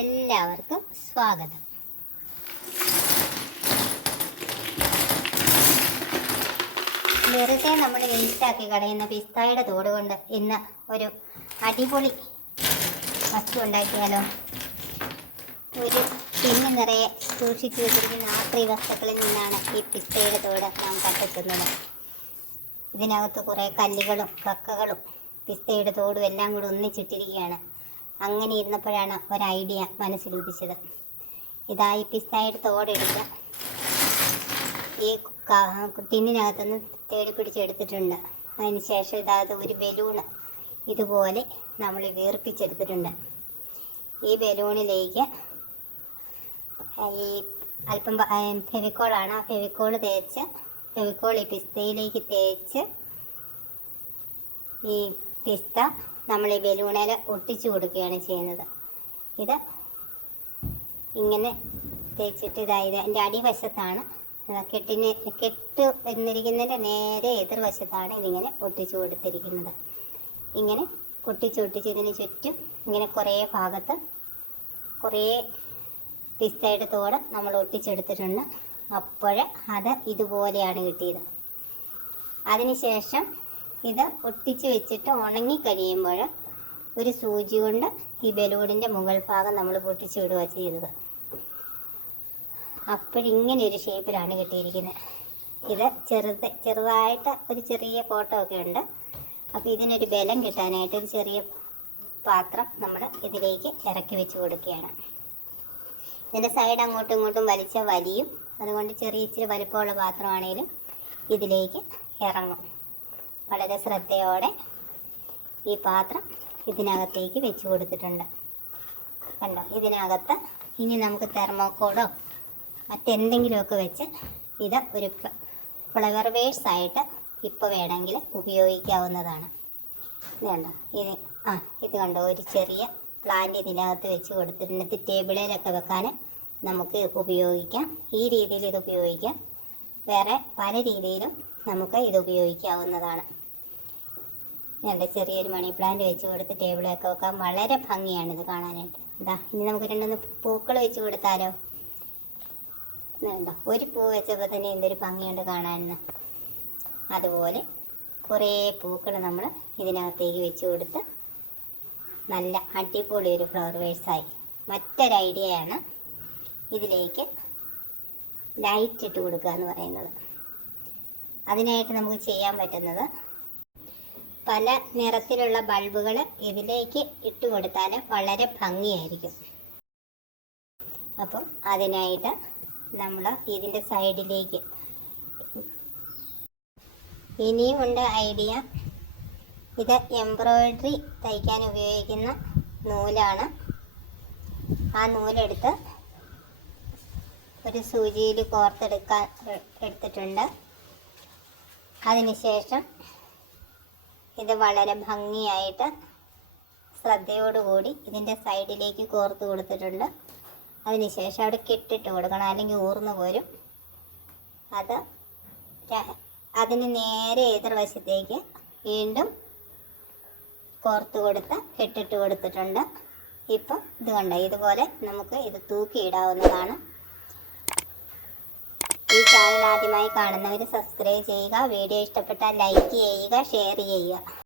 എല്ലാവർക്കും സ്വാഗതം. വെറുതെ നമ്മൾ വേസ്റ്റാക്കി കളയുന്ന പിസ്തായുടെ തോട് കൊണ്ട് ഇന്ന് ഒരു അടിപൊളി വസ്തു ഉണ്ടാക്കിയാലോ? ഒരു പിന്നെ നിറയെ സൂക്ഷിച്ചു വെച്ചിരിക്കുന്ന ആത്രീ വസ്തുക്കളിൽ നിന്നാണ് ഈ പിസ്തയുടെ തോട് നാം കണ്ടെത്തുന്നത്. ഇതിനകത്ത് കുറേ കല്ലുകളും കക്കകളും പിസ്തയുടെ തോടും എല്ലാം കൂടെ ഒന്നിച്ചിട്ടിരിക്കുകയാണ്. അങ്ങനെ ഇരുന്നപ്പോഴാണ് ഒരു ഐഡിയ മനസ്സിൽ ഇതാ ഈ പിസ്തയുടെ തോടെടുക്കുക ഈ ടിന്നിനകത്തുനിന്ന് തേടി പിടിച്ചെടുത്തിട്ടുണ്ട് അതിന് ശേഷം ഇതാത് ഒരു ബലൂണ് ഇതുപോലെ നമ്മൾ വീർപ്പിച്ചെടുത്തിട്ടുണ്ട്. ഈ ബലൂണിലേക്ക് ഈ അല്പം ഫെവിക്കോളാണ് ആ ഫെവിക്കോൾ തേച്ച് ഫെവിക്കോൾ ഈ പിസ്തയിലേക്ക് തേച്ച് ഈ പിസ്ത നമ്മൾ ഈ ബലൂണേൽ ഒട്ടിച്ചു കൊടുക്കുകയാണ് ചെയ്യുന്നത്. ഇത് ഇങ്ങനെ തേച്ചിട്ട് ഇതായത് എന്റെ അടിവശത്താണ്. കെട്ടിന് കെട്ട് എന്നിരിക്കുന്നതിന്റെ നേരെ എതിർവശത്താണ് ഇതിങ്ങനെ ഒട്ടിച്ചു കൊടുത്തിരിക്കുന്നത്. ഇങ്ങനെ ഒട്ടിച്ച് ഒട്ടിച്ച് ഇതിന് ചുറ്റും ഇങ്ങനെ കുറേ ഭാഗത്ത് കുറേ പിസ്തയുടെ നമ്മൾ ഒട്ടിച്ചെടുത്തിട്ടുണ്ട്. അപ്പോൾ അത് ഇതുപോലെയാണ് കിട്ടിയത്. അതിനുശേഷം ഇത് ഒട്ടിച്ച് വെച്ചിട്ട് ഉണങ്ങി കഴിയുമ്പോൾ ഒരു സൂചി കൊണ്ട് ഈ ബലൂണിന്റെ മുകൾ ഭാഗം നമ്മൾ പൊട്ടിച്ച് വിടുക ചെയ്തത് അപ്പോഴിങ്ങനെ ഒരു ഷേപ്പിലാണ് കിട്ടിയിരിക്കുന്നത്. ഇത് ചെറുത് ചെറുതായിട്ട് ഒരു ചെറിയ കോട്ടമൊക്കെ ഉണ്ട്. അപ്പോൾ ഇതിനൊരു ബലം കിട്ടാനായിട്ട് ഒരു ചെറിയ പാത്രം നമ്മൾ ഇതിലേക്ക് ഇറക്കി വെച്ച് കൊടുക്കുകയാണ്. ഇതിന്റെ സൈഡ് അങ്ങോട്ടും ഇങ്ങോട്ടും വലിച്ച വലിയും അതുകൊണ്ട് ചെറിയ ഇച്ചിരി വലിപ്പമുള്ള പാത്രമാണെങ്കിലും ഇതിലേക്ക് ഇറങ്ങും. വളരെ ശ്രദ്ധയോടെ ഈ പാത്രം ഇതിനകത്തേക്ക് വെച്ച് കൊടുത്തിട്ടുണ്ട്. കണ്ടോ? ഇതിനകത്ത് ഇനി നമുക്ക് തെർമോക്കോളോ മറ്റെന്തെങ്കിലുമൊക്കെ വെച്ച് ഇത് ഒരു ഫ്ലവർ വേഴ്സ് ആയിട്ട് ഇപ്പോൾ വേണമെങ്കിൽ ഉപയോഗിക്കാവുന്നതാണ്. ഇത് കണ്ടോ? ഇത് ആ ഇത് കണ്ടോ? ഒരു ചെറിയ പ്ലാന്റ് ഇതിനകത്ത് വെച്ച് കൊടുത്തിട്ടുണ്ട്. ടേബിളിലൊക്കെ വെക്കാൻ നമുക്ക് ഉപയോഗിക്കാം. ഈ രീതിയിൽ ഇത് ഉപയോഗിക്കാം. വേറെ പല രീതിയിലും നമുക്ക് ഇത് ഉപയോഗിക്കാവുന്നതാണ്. രണ്ട് ചെറിയൊരു മണി പ്ലാന്റ് വെച്ച് കൊടുത്ത് ടേബിളൊക്കെ വെക്കാൻ വളരെ ഭംഗിയാണ് ഇത് കാണാനായിട്ട്. എന്താ ഇനി നമുക്ക് രണ്ടൊന്ന് പൂക്കൾ വെച്ച് കൊടുത്താലോ? ഇതുണ്ടോ ഒരു പൂ വെച്ചപ്പോൾ തന്നെ എന്തൊരു ഭംഗിയുണ്ട് കാണാനെന്ന്. അതുപോലെ കുറേ പൂക്കൾ നമ്മൾ ഇതിനകത്തേക്ക് വെച്ച് കൊടുത്ത് നല്ല അടിപൊളി ഒരു ഫ്ലവർ വേഴ്സായി മറ്റൊരു ഐഡിയയാണ് ഇതിലേക്ക് ലൈറ്റ് ഇട്ട് കൊടുക്കുക എന്ന് പറയുന്നത്. അതിനായിട്ട് നമുക്ക് ചെയ്യാൻ പറ്റുന്നത് പല നിറത്തിലുള്ള ബൾബുകൾ ഇതിലേക്ക് ഇട്ട് കൊടുത്താൽ വളരെ ഭംഗിയായിരിക്കും. അപ്പം അതിനായിട്ട് നമ്മൾ ഇതിന്റെ സൈഡിലേക്ക് ഇനിയും ഉണ്ട് ഐഡിയ. ഇത് എംബ്രോയിഡറി തയ്ക്കാൻ ഉപയോഗിക്കുന്ന നൂലാണ്. ആ നൂലെടുത്ത് ഒരു സൂചിയിൽ കോർത്തെടുക്കാൻ എടുത്തിട്ടുണ്ട്. അതിനുശേഷം ഇത് വളരെ ഭംഗിയായിട്ട് ശ്രദ്ധയോടുകൂടി ഇതിന്റെ സൈഡിലേക്ക് കോർത്ത് കൊടുത്തിട്ടുണ്ട്. അതിനുശേഷം അവിടെ കെട്ടിട്ട് കൊടുക്കണം അല്ലെങ്കിൽ ഊർന്നു പോരും. അത് അതിന് നേരെ എതിർവശത്തേക്ക് വീണ്ടും കോർത്ത് കൊടുത്ത് കെട്ടിട്ട് കൊടുത്തിട്ടുണ്ട്. ഇപ്പം ഇത് കണ്ടോ ഇതുപോലെ നമുക്ക് ഇത് തൂക്കിയിടാവുന്നതാണ്. ചാനൽ ആദ്യമായി കാണുന്നവർ സബ്സ്ക്രൈബ് ചെയ്യുക. വീഡിയോ ഇഷ്ടപ്പെട്ടാൽ ലൈക്ക് ചെയ്യുക ഷെയർ ചെയ്യുക.